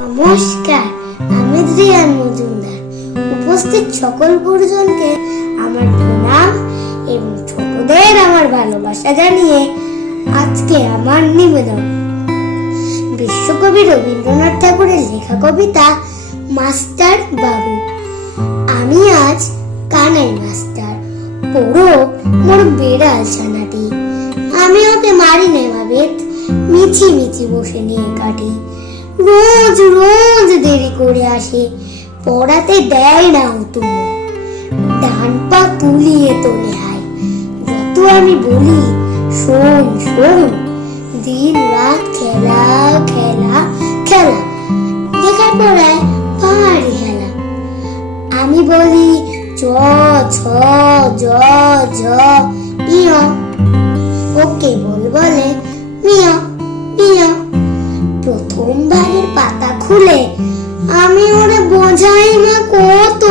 নমস্কার, আমি রিয়ান মজুমদার। উপস্থিত সকল গুরুজনকে আমার প্রণাম এবং ছোটদের আমার ভালোবাসা জানিয়ে আজকে আমার নিবেদন। বিশ্বকবি রবীন্দ্রনাথ ঠাকুরের লেখা কবিতা, মাস্টার বাবু। আমি আজ কানাই মাস্টার, পড়ো মোর বেড়াল ছানাটি। আমি ওকে মারি নে বাবেত মিছি মিছি বসে নিয়ে কাটি। রোজ রোজ দেরি করে আসে। পড়াতে দেয় না ও তুমি। ডান পা তুলিয়ে তোলে হায় যত আমি বলি, শোন শোন। দিন রাত খেলা খেলা খেলা। লেখাপড়ায় পাহাড়ি খেলা আমি বলি চ ছ জ, ঝ ইয় ওকে বল বলে, মিয়া। খুলে আমি ওরে বোঝাই না কত।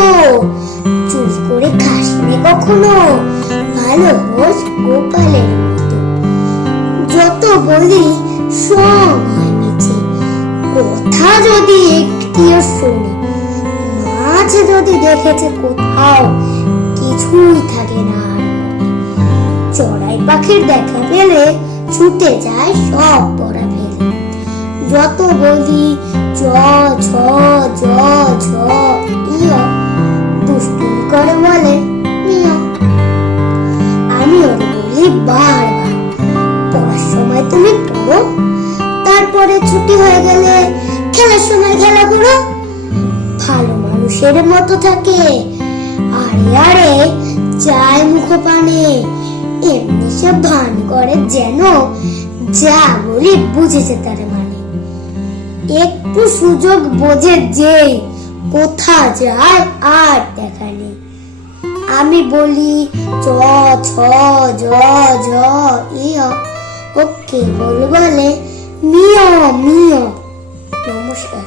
চুপ করে খাসনি কখনো? ভালো হোস গোপালের যত বলি কথা যদি একটিও শুনি, মাছ যদি দেখেছে কোথাও, কিছুই থাকে না চড়াই পাখির দেখা পেলে ছুটে যায় সব পড়া ফেলে। যত বলি তারপরে ছুটি হয়ে গেলে খেলার সময় খেলা করো। ভালো মানুষের মতো থাকে। আরে আরে চায় মুখ পানে এমনি সব ভান করে যেন। যা বলি বুঝেছে তার মানে। একটু সুযোগ বোঝে যে কোথা যায় আর দেখা নেই। আমি বলি চ ছ জ জ ইয় ওকে বল বলে মিয় মিয় নমস্কার।